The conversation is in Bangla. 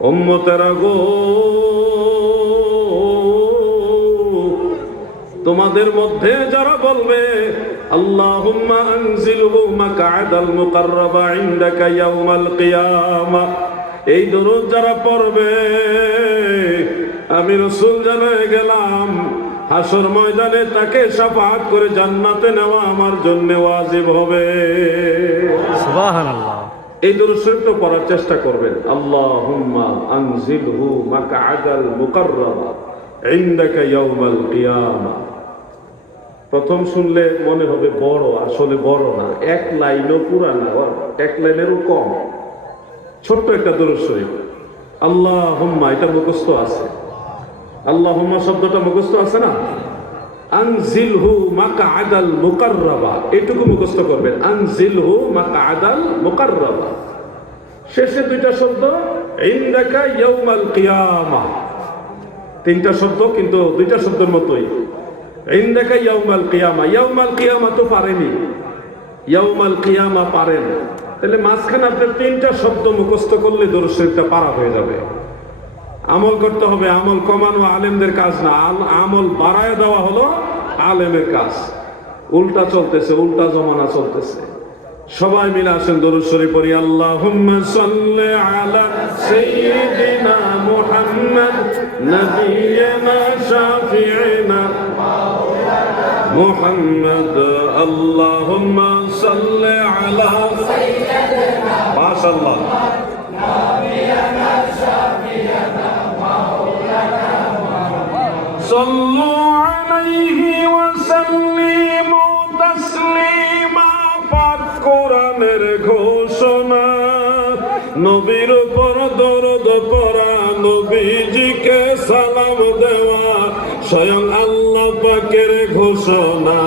উম্মতেরা গো, তোমাদের মধ্যে যারা বলবে, আল্লাহুম্মা আনজিলহু মাকআদাল মুকাররাবা ইনদাকা ইয়াউমাল এই দরুদ যারা পড়বে, আমি রসুল জানায় গেলাম হাসর ময়দানে তাকে সাফাত করে জান্নাতে নেওয়া আমার জন্য ওয়াজিব হবে। সুবহানাল্লাহ। এই দরুদ শরীফটা পড়ার চেষ্টা করবেন। আনজিলহু প্রথম শুনলে মনে হবে বড়, আসলে বড় না। এক লাইনও পুরা না এক লাইনেরও কম। ছোট্ট একটা দরুদ শরীফ। আল্লাহ এটা মুখস্থ আছে। আল্লাহ শব্দটা মুখস্থ আছে না? আনজিলহু মাকআদাল মুকাররাবা। এটুকু মুখস্থ করবেন। আনজিলহু মাকআদাল মুকাররাবা। শেষে দুইটা শব্দ, ইনদাকা ইয়াউমাল কিয়ামা। তিনটা শব্দ, কিন্তু দুইটা শব্দের মতোই। ইনদাকা ইয়াউমাল কিয়ামা। ইয়াউমাল কিয়ামা তো পারেনি। ইয়াউমাল কিয়ামা পারেন। তাহলে মাঝখানে আপনার তিনটা শব্দ মুখস্থ করলে দরুদ শরীফটা পারা হয়ে যাবে। আমল করতে হবে, আমল কমানো আলেমদের কাজ না। আমল বাড়ায় দেওয়া হলো আলেমের কাজ। উল্টা চলতেছে, উল্টা জমানা চলতেছে। সবাই মিলে আসেন, দরুদ শরীফ পড়ি, আল্লাহুম্মা সাল্লি আলা সাইয়্যিদিনা মুহাম্মদ, নবিয়িনা শাফিঈনা মুহাম্মদ, আল্লাহুম্মা সাল্লি আলা মাশাআল্লাহ। صلوا عليه وسلموا تسليما পাক কোরআনের ঘোষণা নবীর উপর দরদ পড়া নবীজিকে সালাম দেওয়া স্বয়ং আল্লাহ পাকের ঘোষণা